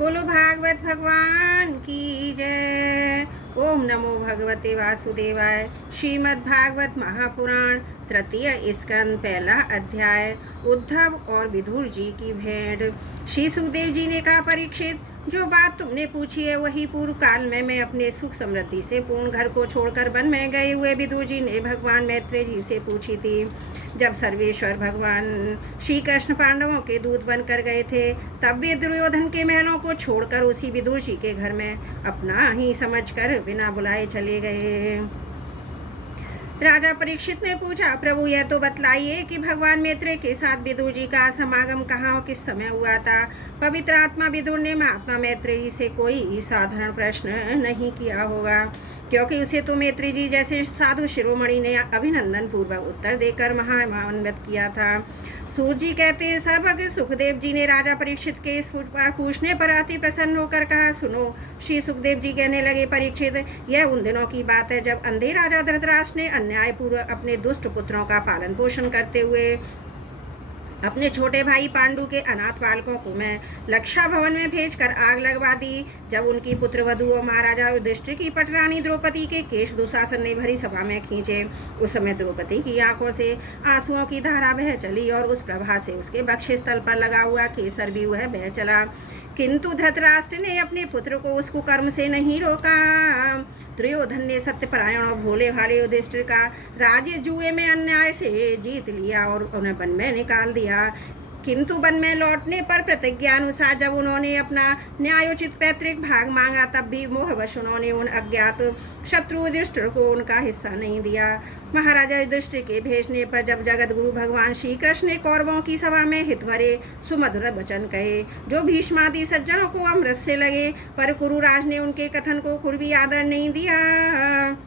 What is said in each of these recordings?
बोलो भागवत भगवान की जय। ओम नमो भगवते वासुदेवाय। श्रीमद् भागवत महापुराण तृतीय स्कंद पहला अध्याय। उद्धव और विदुर जी की भेंट। श्री सुखदेव जी ने कहा, परीक्षित, जो बात तुमने पूछी है वही पूर्व काल में मैं अपने सुख समृद्धि से पूर्ण घर को छोड़कर वन में गए हुए विदुर जी ने भगवान मैत्रेय जी से पूछी थी। जब सर्वेश्वर भगवान श्री कृष्ण पांडवों के दूत बनकर गए थे, तब वे दुर्योधन के महलों को छोड़कर उसी विदुर जी के घर में अपना ही समझकर बिना बुलाए चले गए। राजा परीक्षित ने पूछा, प्रभु यह तो बतलाइए कि भगवान मैत्रेय के साथ विदुर जी का समागम कहाँ और किस समय हुआ था। पवित्र आत्मा विदुर ने महात्मा मैत्रेय जी से कोई साधारण प्रश्न नहीं किया होगा, क्योंकि उसे तो मैत्रेय जी जैसे साधु शिरोमणि ने अभिनंदन पूर्वक उत्तर देकर महामान्वित किया था। सूत जी कहते हैं, सर्वज्ञ सुखदेव जी ने राजा परीक्षित के इस पूछने पर अति प्रसन्न होकर कहा, सुनो। श्री सुखदेव जी कहने लगे, परीक्षित, यह उन दिनों की बात है जब अंधे राजा धृतराष्ट्र ने अन्यायपूर्वक अपने दुष्ट पुत्रों का पालन पोषण करते हुए अपने छोटे भाई पांडु के अनाथ बालकों को मैं लक्षा भवन में भेजकर आग लगवा दी। जब उनकी पुत्र वधु और महाराजा युधिष्ठिर की पटरानी द्रौपदी के केश दुशासन ने भरी सभा में खींचे, उस समय द्रौपदी की आंखों से आंसुओं की धारा बह चली और उस प्रभा से उसके बक्षस्थल पर लगा हुआ केसर भी वह बह चला। किंतु धृतराष्ट्र ने अपने पुत्र को उस कुकर्म से नहीं रोका। दुर्योधन ने सत्यपरायण और भोले भाले युधिष्ठिर का राज्य जुए में अन्याय से जीत लिया और उन्हें वन में निकाल दिया। किंतु वन में लौटने पर प्रतिज्ञा अनुसार जब उन्होंने अपना न्यायोचित पैतृक भाग मांगा, तब भी मोहवश उन्होंने उन अज्ञात शत्रु युधिष्ठिर को उनका हिस्सा नहीं दिया। महाराजा युधिष्ठिर के भेजने पर जब जगत गुरु भगवान श्री कृष्ण ने कौरवों की सभा में हित भरे सुमधुर वचन कहे, जो भीष्मादि सज्जनों को अमृत से लगे, पर कुरुराज ने उनके कथन को कुछ भी आदर नहीं दिया।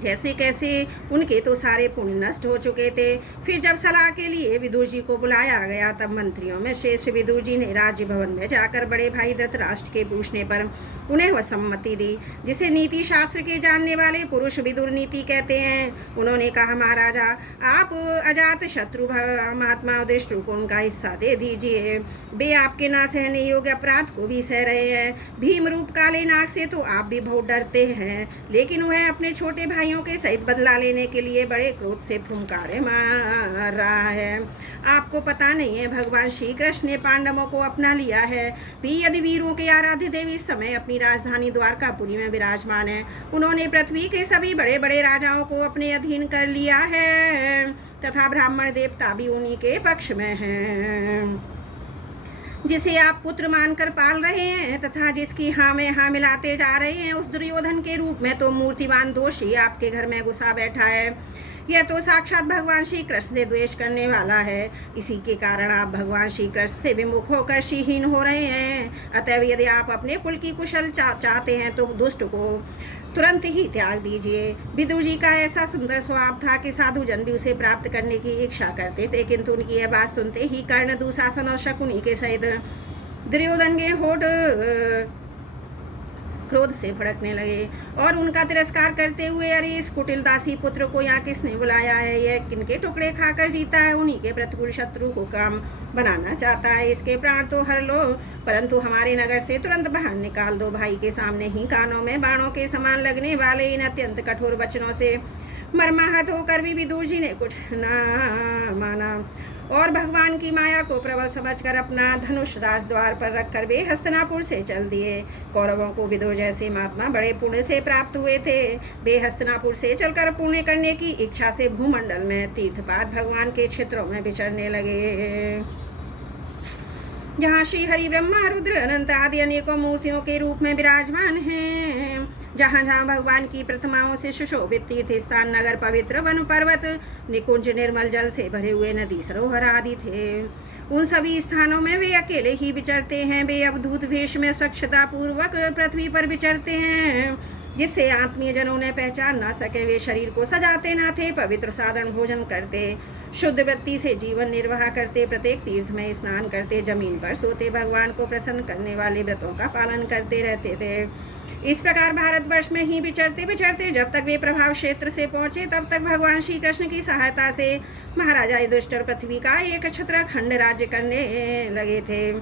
जैसे कैसे उनके तो सारे पुण्य नष्ट हो चुके थे। फिर जब सलाह के लिए विदुर जी को बुलाया गया, तब मंत्रियों में श्रेष्ठ विदुर जी ने राज्य भवन में जाकर बड़े भाई धृतराष्ट्र के पूछने पर उन्हें वह सम्मति दी, जिसे नीति शास्त्र के जानने वाले पुरुष विदुर नीति कहते हैं। उन्होंने कहा, महाराजा, आप अजात शत्रु महात्मा युधिष्ठिर को उनका हिस्सा दे दीजिए। वे आपके ना सहने योग्य अपराध को भी सह रहे हैं। भीम रूप काले नाग से तो आप भी बहुत डरते हैं, लेकिन वह अपने छोटे भाई के सहित बदला लेने के लिए बड़े क्रोध से फुंकारे मार रहा है। आपको पता नहीं है, भगवान श्री कृष्ण ने पांडवों को अपना लिया है। भी यदि वीरों के आराध्य देवी इस समय अपनी राजधानी द्वारकापुरी में विराजमान है। उन्होंने पृथ्वी के सभी बड़े बड़े राजाओं को अपने अधीन कर लिया है, तथा ब्राह्मण देवता भी उन्हीं के पक्ष में हैं। जिसे आप पुत्र मानकर पाल रहे हैं तथा जिसकी हाँ में हाँ मिलाते जा रहे हैं, उस दुर्योधन के रूप में तो मूर्तिवान दोषी आपके घर में घुसा बैठा है। यह तो साक्षात भगवान श्री कृष्ण से द्वेष करने वाला है। इसी के कारण आप भगवान श्री कृष्ण से विमुख होकर श्रीहीन हो रहे हैं। अतएव यदि आप अपने कुल की कुशल चाहते हैं तो दुष्ट को तुरंत ही त्याग दीजिए। विदुर जी का ऐसा सुंदर स्वभाव था कि साधु जन भी उसे प्राप्त करने की इच्छा करते थे, किंतु उनकी यह बात सुनते ही कर्ण, दुशासन और शकुनी के सहित दुर्योधन के होठ क्रोध से भड़कने लगे और उनका तिरस्कार करते हुए, अरे इस कुटिल दासी पुत्र को यहाँ किसने बुलाया है? यह किनके टुकड़े खाकर जीता है? उन्हीं के प्रतिकूल शत्रु को काम बनाना चाहता है। इसके प्राण तो हर लो, परंतु हमारे नगर से तुरंत बाहर निकाल दो। भाई के सामने ही कानों में बाणों के समान लगने वाले इन अत्यंत कठोर वचनों से मर्माहत होकर भी विदुर जी ने कुछ न माना और भगवान की माया को प्रबल समझकर अपना धनुष राजद्वार पर रखकर वे हस्तिनापुर से चल दिए। कौरवों को विदुर जैसे महात्मा बड़े पुण्य से प्राप्त हुए थे। वे हस्तिनापुर से चलकर पुण्य करने की इच्छा से भूमंडल में तीर्थपात भगवान के क्षेत्रों में विचरने लगे, जहाँ श्री हरि, ब्रह्मा, रुद्र, अनंत आदि अनेकों मूर्तियों के रूप में विराजमान हैं। जहाँ जहाँ भगवान की प्रतिमाओं से सुशोभित तीर्थ स्थान, नगर, पवित्र वन, पर्वत, निकुंज, निर्मल जल से भरे हुए नदी, सरोवर आदि थे, उन सभी स्थानों में वे अकेले ही विचरते हैं। वे अवधूत वेश में स्वच्छता पूर्वक पृथ्वी पर विचरते हैं, जिससे आत्मीय जनों ने पहचान ना सके। वे शरीर को सजाते ना थे, पवित्र साधारण भोजन करते, शुद्ध वृत्ति से जीवन निर्वाह करते, प्रत्येक तीर्थ में स्नान करते, जमीन पर सोते, भगवान को प्रसन्न करने वाले व्रतों का पालन करते रहते थे। इस प्रकार भारतवर्ष में ही विचरते विचरते जब तक वे प्रभाव क्षेत्र से पहुंचे, तब तक भगवान श्री कृष्ण की सहायता से महाराजा युधिष्ठिर पृथ्वी का एक छत्र खंड राज्य करने लगे थे।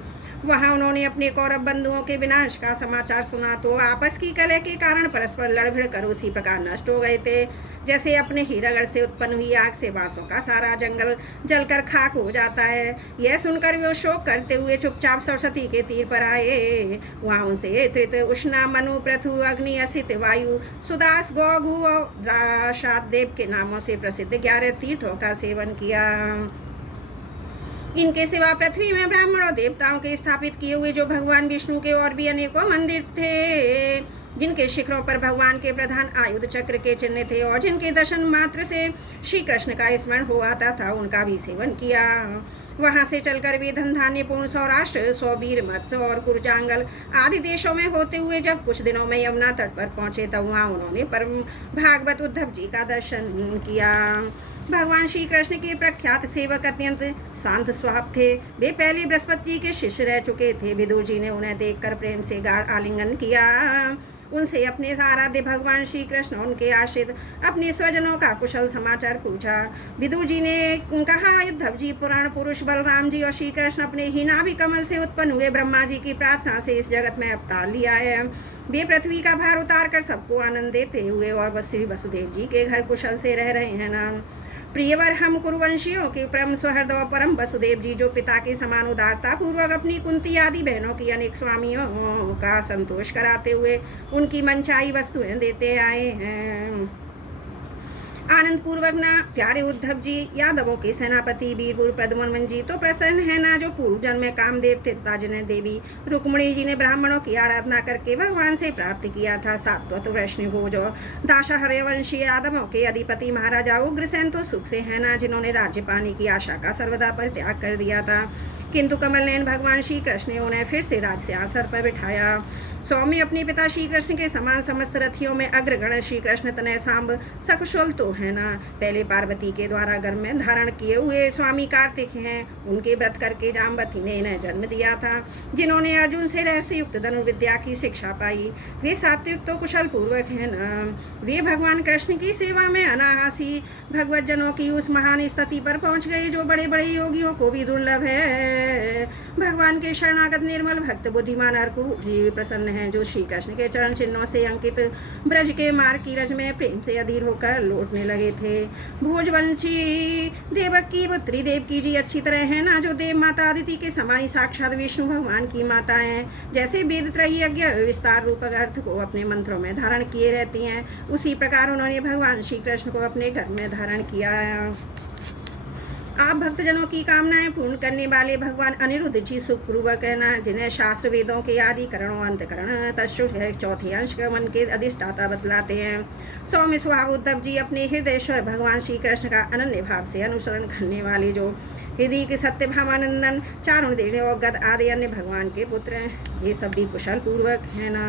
वहां उन्होंने अपने कौरव बंधुओं के विनाश का समाचार सुना तो आपस की कलह के कारण परस्पर लड़भिड़ कर उसी प्रकार नष्ट हो गए थे जैसे अपने ही रगड़ से उत्पन्न हुई आग से बांसों का सारा जंगल जलकर खाक हो जाता है। यह सुनकर वे शोक करते हुए चुपचाप सरस्वती के तीर पर आए। वहां उनसे त्रित उष्णा मनु पृथु अग्नि असित वायु सुदास गौघु और देव के नामों से प्रसिद्ध 11 तीर्थों का सेवन किया। इनके सिवा पृथ्वी में ब्राह्मण और देवताओं के स्थापित किए हुए जो भगवान विष्णु के और भी अनेकों मंदिर थे, जिनके शिखरों पर भगवान के प्रधान आयुध चक्र के चिन्ह थे और जिनके दर्शन मात्र से श्री कृष्ण का स्मरण हो आता था, उनका भी सेवन किया। वहां से चलकर वे धनधान्यपूर्ण सौराष्ट्र सौबीर मत्स्य और कुरजांगल आदि देशों में होते हुए जब कुछ दिनों में यमुना तट पर पहुंचे तब वहां उन्होंने परम भागवत उद्धव जी का दर्शन किया। भगवान श्री कृष्ण के प्रख्यात सेवक अत्यंत शांत स्वभाव थे। वे पहले बृहस्पति जी के शिष्य रह चुके थे। विदुर जी ने उन्हें देखकर प्रेम से गाढ़ आलिंगन किया। उनसे अपने आराध्य भगवान श्री कृष्ण उनके आश्रित अपने स्वजनों का कुशल समाचार पूछा। विदुर जी ने कहा, उद्धव जी पुराण पुरुष बलराम जी और श्री कृष्ण अपने ही नाभि कमल से उत्पन्न हुए ब्रह्मा जी की प्रार्थना से इस जगत में अवतार लिया है। वे पृथ्वी का भार उतार कर सबको आनंद देते हुए और श्री वसुदेव जी के घर कुशल से रह रहे हैं ना। प्रियवर हम कुरुवंशियों के परम सुहृद और परम वसुदेव जी जो पिता के समान उदारता पूर्वक अपनी कुंती आदि बहनों की अनेक स्वामियों का संतोष कराते हुए उनकी मनचाही वस्तुएं देते आए हैं। आनंद पूर्वक ना प्यारे उद्धव जी, यादवों के सेनापति वीरपुर प्रद्युम्न जी तो प्रसन्न है ना, जो पूर्व जन्म में कामदेव थे जिन्हें देवी रुक्मणी जी ने ब्राह्मणों की आराधना करके भगवान से प्राप्त किया था। सात्वत वैष्णव भोज और दाशा हर्यवंशी यादवों के अधिपति महाराजा उग्रसेन तो सुख से है ना, जिन्होंने राज्य पाने की आशा का सर्वदा परित्याग कर दिया था। किंतु कमल नयन भगवान श्री कृष्ण ने उन्हें फिर से राज सिंहासन पर बिठाया। सौम्य अपने पिता श्री कृष्ण के समान समस्त रथियों में अग्रगण श्री कृष्ण तनय सांब सकुशल तो है ना, पहले पार्वती के द्वारा गर्भ में धारण किए हुए स्वामी कार्तिक हैं। उनके व्रत करके जाम्बवती ने इन्हें जन्म दिया था, जिन्होंने अर्जुन से रहस्य युक्त धनुर्विद्या की शिक्षा पाई। वे सात्विक तो कुशल पूर्वक है ना। वे भगवान कृष्ण की सेवा में अनायासी भगवत जनों की उस महान स्थिति पर पहुंच गए जो बड़े बड़े योगियों को भी दुर्लभ है। भगवान के शरणागत निर्मल भक्त बुद्धिमान अर्कुरु जी प्रसन्न हैं, जो श्री कृष्ण के चरण चिन्हों से अंकित ब्रज के मार्ग की रज में प्रेम से अधीर होकर लौटने लगे थे। भोजवंशी देवक की पुत्री देवकी जी अच्छी तरह है ना, जो देव माता अदिति के समान साक्षात विष्णु भगवान की माता हैं। जैसे वेद त्रयी यज्ञ विस्तार रूप अर्थ को अपने मंत्रों में धारण किए रहती हैं, उसी प्रकार उन्होंने भगवान श्री कृष्ण को अपने घर में धारण किया। आप भक्तजनों की कामनाएं पूर्ण करने वाले भगवान अनिरुद्ध जी सुखपूर्वक है ना, जिन्हें शास्त्र वेदों के आदि करणों अंतकरण तत्सुख चौथे अंश का मन के अधिष्ठाता बतलाते हैं। सौम्य स्वभाव उद्धव जी अपने हृदयेश्वर भगवान श्री कृष्ण का अनन्य भाव से अनुसरण करने वाले जो हृदय के सत्य भावानंदन चारुण देने और गद आदि अन्य भगवान के पुत्र हैं, ये सब भी कुशल पूर्वक है ना।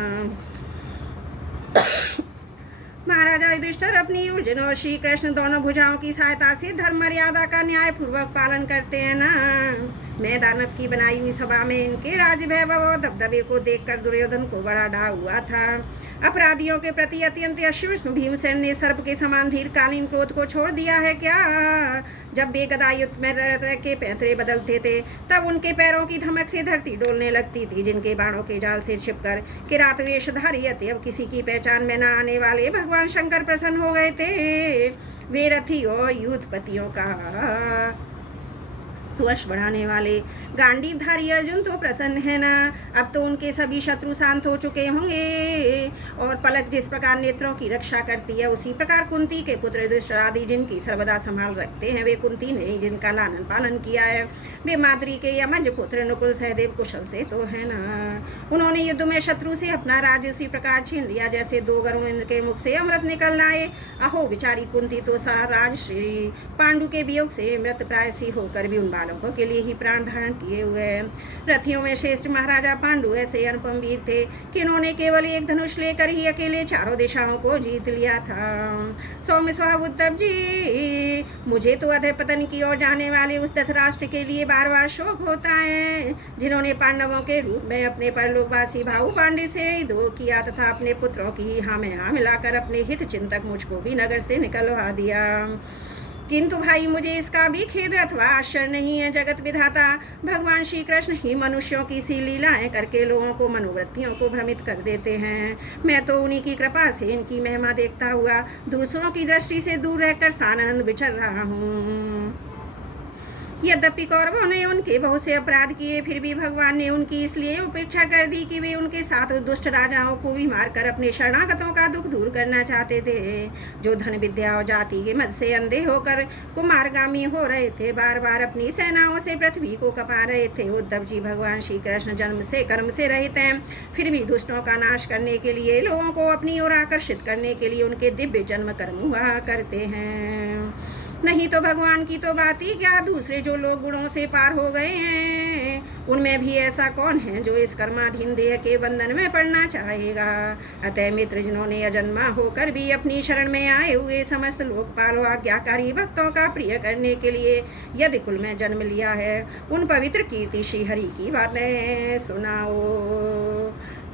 महाराजा युधिष्ठिर अपनी अर्जुन और श्री कृष्ण दोनों भुजाओं की सहायता से धर्म मर्यादा का न्याय पूर्वक पालन करते हैं ना। मैं दानव की बनाई हुई सभा में इनके राज वैभव और दबदबे को देखकर दुर्योधन को बड़ा डाह हुआ था। अपराधियों के प्रति अत्यंत अश्रुष्ण भीमसेन ने सर्प के समान धीरकालीन क्रोध को छोड़ दिया है क्या। जब वे गदा युद्ध में तरह के पैंतरे बदलते थे तब उनके पैरों की धमक से धरती डोलने लगती थी, जिनके बाणों के जाल से छिपकर किरात वेशधारी अतएव किसी की पहचान में न आने वाले भगवान शंकर प्रसन्न हो गए थे। वे रथी और युद्धपतियों का सुयश बढ़ाने वाले गांडीवधारी अर्जुन तो प्रसन्न है ना। अब तो उनके सभी शत्रु शांत हो चुके होंगे और पलक जिस प्रकार नेत्रों की रक्षा करती है, उसी प्रकार कुंती के पुत्र युधिष्ठिर आदि जिनकी सर्वदा संभाल रखते हैं, वे कुंती ने जिनका लालन पालन किया है। वे माद्री के यमज पुत्र नकुल सहदेव कुशल से तो है ना। उन्होंने युद्ध में शत्रु से अपना राज्य उसी प्रकार छीन लिया जैसे दो गरुड़ इंद्र के मुख से अमृत निकल आए। अहो बिचारी कुंती तो सारा राज श्री पांडु के वियोग से मृत प्राय सी होकर भी उन बालकों के लिए ही प्राण धारण किए हुए। रथियों में श्रेष्ठ महाराजा पांडु ऐसे अनुपम वीर थे कि उन्होंने केवल एक धनुष लेकर ही अकेले चारों दिशाओं को जीत लिया था। सौम्य स्वभाव उद्धव जी, मुझे तो अधः पतन की ओर जाने वाले उस धृतराष्ट्र के लिए बार बार शोक होता है, जिन्होंने पांडवों के रूप में अपने परलोकवासी भाऊ पांडे से द्रोह किया तथा अपने पुत्रों की हाँ में हाँ मिलाकर अपने हित चिंतक मुझको भी नगर से निकलवा दिया। किंतु भाई मुझे इसका भी खेद अथवा आश्चर्य नहीं है। जगत विधाता भगवान श्री कृष्ण ही मनुष्यों की सी लीलाएं करके लोगों को मनोवृत्तियों को भ्रमित कर देते हैं। मैं तो उन्हीं की कृपा से इनकी महिमा देखता हुआ दूसरों की दृष्टि से दूर रहकर सानंद विचर रहा हूँ। यद्यपि कौरवों ने उनके बहुत से अपराध किए, फिर भी भगवान ने उनकी इसलिए उपेक्षा कर दी कि वे उनके साथ दुष्ट राजाओं को भी मारकर अपने शरणागतों का दुख दूर करना चाहते थे, जो धन विद्या और जाति के मद से अंधे होकर कुमारगामी हो रहे थे, बार बार अपनी सेनाओं से पृथ्वी को कपा रहे थे। उद्धव जी भगवान श्री कृष्ण जन्म से कर्म से रहित हैं, फिर भी दुष्टों का नाश करने के लिए, लोगों को अपनी ओर आकर्षित करने के लिए उनके दिव्य जन्म कर्म हुआ करते हैं। नहीं तो भगवान की तो बात ही क्या, दूसरे जो लोग गुणों से पार हो गए हैं उनमें भी ऐसा कौन है जो इस कर्माधीन देह के बंधन में पड़ना चाहेगा। अतः मित्र, जिन्होंने अजन्मा होकर भी अपनी शरण में आए हुए समस्त लोकपालों आज्ञाकारी भक्तों का प्रिय करने के लिए यदि कुल में जन्म लिया है, उन पवित्र कीर्ति श्री हरि की बातें सुनाओ।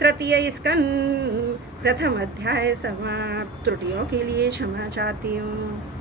तृतीय स्कंद प्रथम अध्याय समाप्त। त्रुटियों के लिए क्षमा चाहती हूँ।